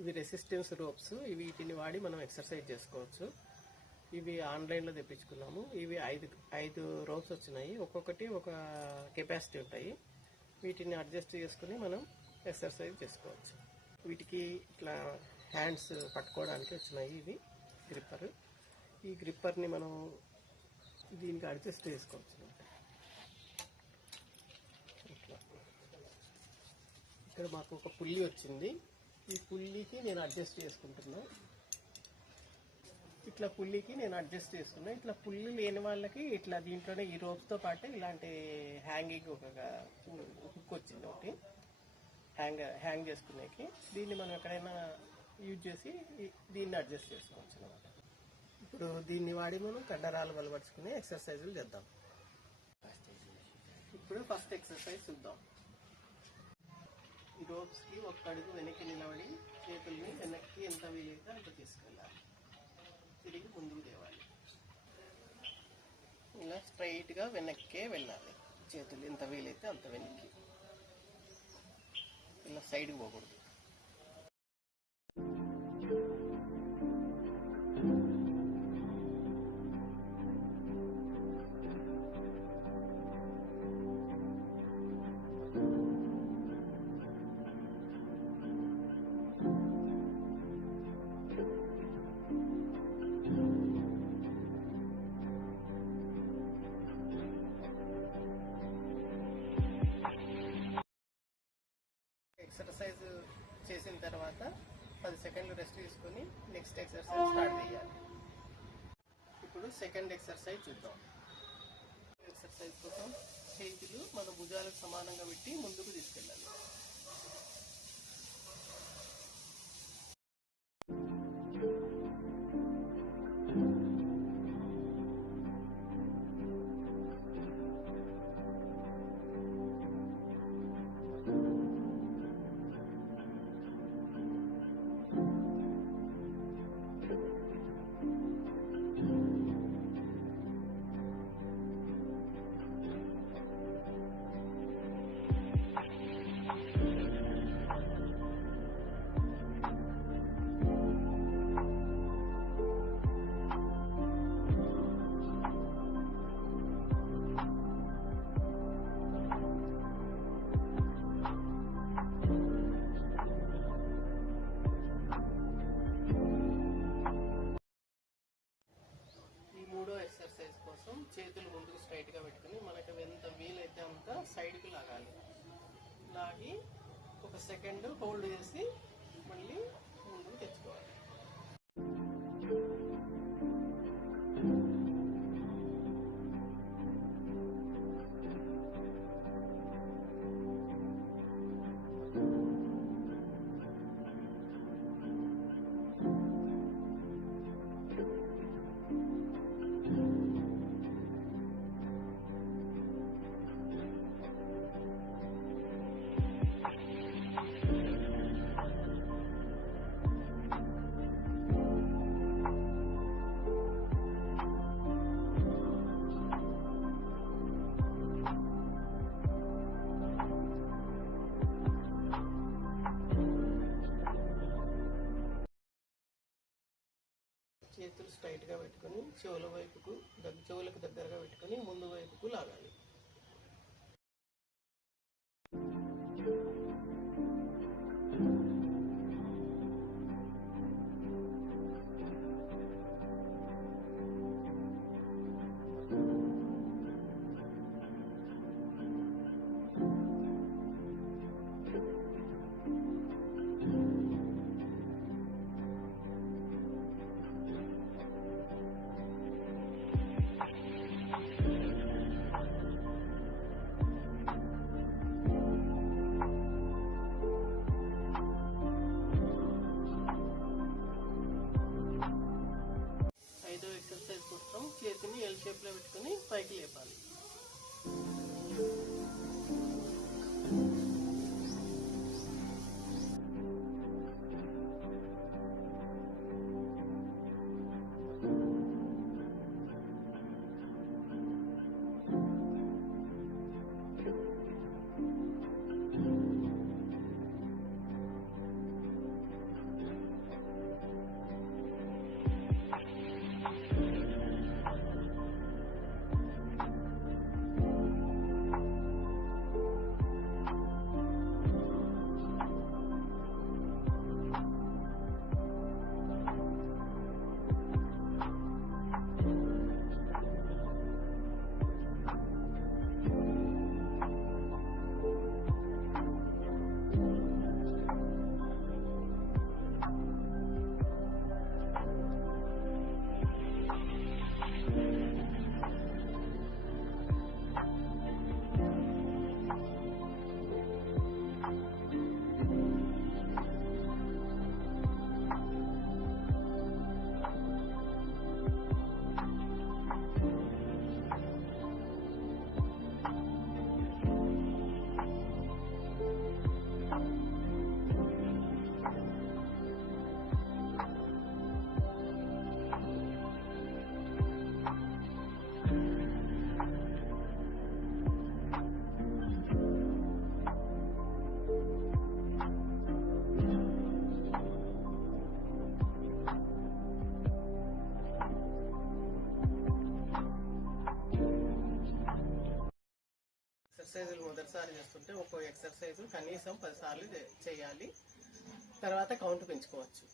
ఇవి resistance ropes. వీటిని వాడి మనం ఎక్సర్సైజ్ చేసుకోవచ్చు. ఇవి ఆన్లైన్లో తెప్పించుకున్నాము. ఇవి ఐదు రోప్స్ వచ్చినాయి. ఒక్కొక్కటి ఒక కెపాసిటీ ఉంటాయి. వీటిని అడ్జస్ట్ చేసుకుని మనం ఎక్సర్సైజ్ చేసుకోవచ్చు. వీటికి ఇట్లా హ్యాండ్స్ పట్టుకోవడానికి వచ్చినాయి. ఇది గ్రిప్పర్. ఈ గ్రిప్పర్ని మనం దీనికి అడ్జస్ట్ చేసుకోవచ్చు. ఇట్లా ఇక్కడ మాకు ఒక పుల్లి వచ్చింది. ఈ పుల్లికి నేను అడ్జస్ట్ చేసుకుంటున్నా. ఇట్లా పుల్లి లేని వాళ్ళకి ఇట్లా దీంట్లోనే ఈ రోప్స్తో పాటే ఇలాంటి హ్యాంగింగ్ ఒక హుక్ వచ్చింది ఒకటి హ్యాంగ్ చేసుకునేకి. దీన్ని మనం ఎక్కడైనా యూజ్ చేసి దీన్ని అడ్జస్ట్ చేసుకోవచ్చు అన్నమాట. ఇప్పుడు దీన్ని వాడి మనం కండరాలు బలపరుచుకుని ఎక్సర్సైజులు చేద్దాం. ఇప్పుడు ఫస్ట్ ఎక్సర్సైజ్ చూద్దాం. ఈ రోప్స్కి ఒక అడుగు వెనక్కి నిలబడి చేతుల్ని వెనక్కి ఎంత వీలైతే అంత తీసుకెళ్ళాలి. తిరిగి ముందుకు తేవాలి. ఇలా స్ట్రైట్గా వెనక్కే వెళ్ళాలి. చేతులు ఎంత వీలైతే అంత వెనక్కి, ఇలా సైడ్కి పోకూడదు. ఎక్సర్సైజ్ చేసిన తర్వాత 10 సెకండ్లు రెస్ట్ తీసుకొని నెక్స్ట్ ఎక్సర్సైజ్ స్టార్ట్ చేయాలి. ఇప్పుడు సెకండ్ ఎక్సర్సైజ్ చూద్దాం. ఎక్సర్సైజ్ కోసం చేతులు మన భుజాలకు సమానంగా పెట్టి ముందుకు తీసుకెళ్ళాలి. ఎక్సర్సైజ్ కోసం చేతులు ముందుకు స్ట్రైట్గా పెట్టుకుని మనకు ఎంత వీలైతే అంత సైడ్కి లాగాలి. లాగి ఒక సెకండ్ హోల్డ్ చేసి మళ్ళీ ముందుకు తెచ్చుకోవాలి. చేతులు స్ట్రైట్గా పెట్టుకుని చెవులకు దగ్గరగా పెట్టుకుని ముందు వైపుకు లాగాలి. ఎక్సర్సైజులు మొదటిసారి చేస్తుంటే ఒక్కో ఎక్సర్సైజ్ కనీసం 10 సార్లు చేయాలి. తర్వాత కౌంట్ పెంచుకోవచ్చు.